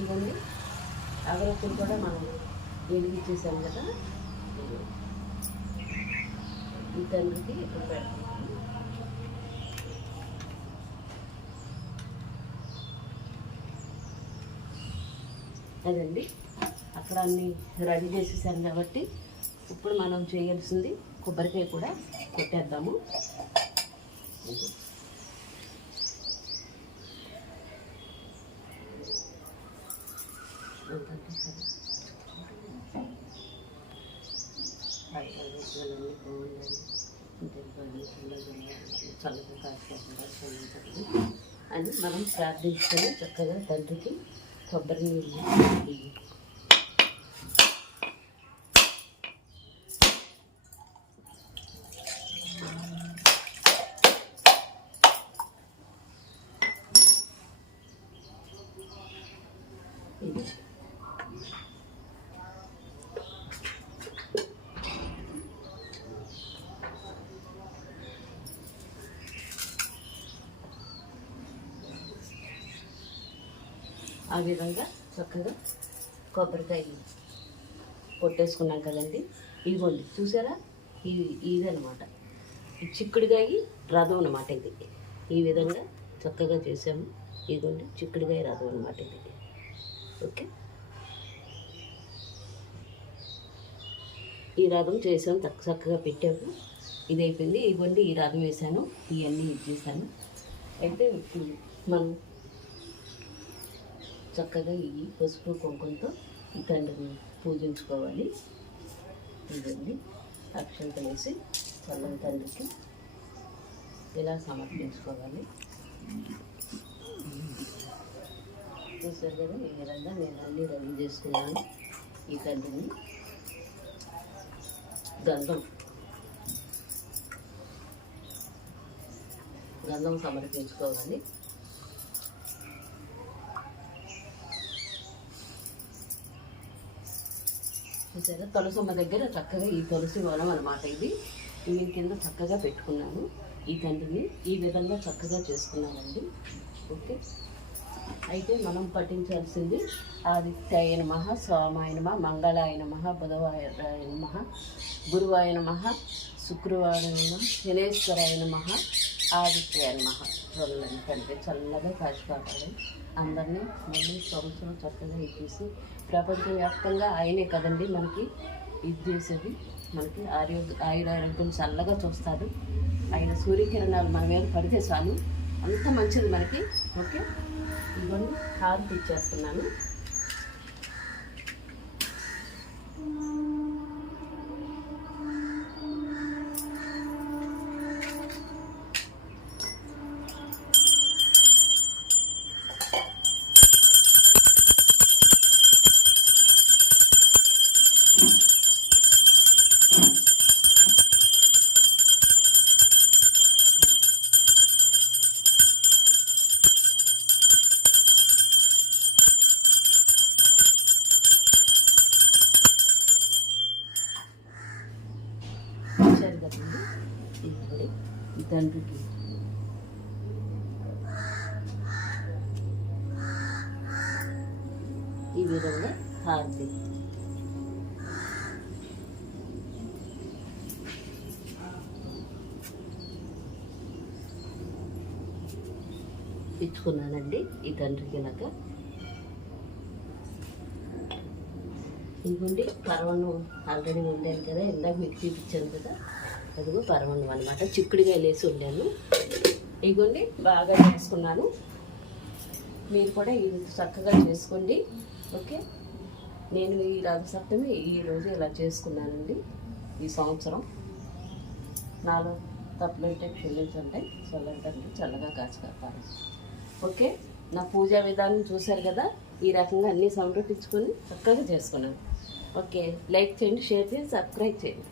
ఇవన్నీ అగరత్తులు కూడా మనం వెలిగించేసాం కదా? ఈ తండ్రికి అదండి. అక్కడ అన్ని రెడీ చేసేసాం కాబట్టి ఇప్పుడు మనం చేయాల్సింది కొబ్బరికాయ కూడా కొట్టేద్దాము. చల్లగా కాసుకోకుండా అని మనం ప్రార్థించుకొని చక్కగా తండ్రికి కొబ్బరి నీళ్ళు Thank you. ఆ విధంగా చక్కగా కొబ్బరికాయ కొట్టేసుకున్నాం కదండి. ఇదిగోండి చూసారా? ఇది ఇదనమాట ఈ చిక్కుడుకాయ రథం అనమాట ఇది. ఈ విధంగా చక్కగా చేసాము ఇదిగోండి చిక్కుడుకాయ రథం అనమాట ఇది. ఓకే? ఈ రథం చేసాము చక్క చక్కగా పెట్టాము. ఇది అయిపోయింది. ఇదిగోండి ఈ రథం వేసాను ఇవన్నీ ఇది చేశాను. అయితే ఇప్పుడు మనం చక్కగా ఈ పసుపు కుంకుమతో ఈ తండ్రిని పూజించుకోవాలి. ఇదండి అక్షంతలు వేసి చల్లని తండ్రికి ఇలా సమర్పించుకోవాలి. చూసారు కదా ఈ విధంగా నేను అన్నీ రెడీ చేసుకున్నాను. ఈ తండ్రిని గంధం గంధం సమర్పించుకోవాలి. చూసారా? తులసమ్మ దగ్గర చక్కగా ఈ తులసి వనం అనమాట ఇది. దీని కింద చక్కగా పెట్టుకున్నాను. ఈ తండ్రిని ఈ విధంగా చక్కగా చేసుకున్నానండి. ఓకే. అయితే మనం పఠించాల్సింది ఆదిత్యాయ నమ స్వామాయ నమ మంగళాయ నమ బుధవాయ నమ గురువాయ నమ శుక్రవాయ నమ శనేశ్వరాయ నమ ఆదిత్యాయ మహా చల్లని కంటే చల్లగా కాచి అందరినీ మళ్ళీ సంవత్సరం చక్కగా ఇచ్చేసి ప్రపంచవ్యాప్తంగా ఆయనే కదండి మనకి ఇది చేసేది. మనకి ఆరోగ్య ఆయురారోగ్యం చల్లగా చూస్తాడు. ఆయన సూర్యకిరణాలు మన మీద పడితే చాలు. అంత మంచిది మనకి. ఓకే? ఇవన్నీ హారతి ఇచ్చేస్తున్నాను. తండ్రికి ఈ విధంగా హారతి ఇచ్చుకున్నానండి ఈ తండ్రికి ఇలాగ ఇదిగోండి పరవన్నం ఆల్రెడీ వండాను కదా ఇందాక మీకు చూపించాను కదా. అదిగో పరవన్నం అనమాట చిక్కుడుగా వేసి వండాను. ఇదిగోండి బాగా చేసుకున్నాను. మీరు కూడా ఇది చక్కగా చేసుకోండి. ఓకే? నేను ఈ రథసప్తమి ఈ రోజు ఇలా చేసుకున్నానండి ఈ సంవత్సరం. నాలో తప్పులంటే క్షమించండి. చల్లంటే చల్లగా కాచుకొస్తాను ఓకే. నా పూజా విధానం చూశారు కదా? ఈ రకంగా అన్నీ సమర్పించుకొని చక్కగా చేసుకున్నాను. ఓకే. లైక్ చేయండి షేర్ చేయండి సబ్స్క్రైబ్ చేయండి.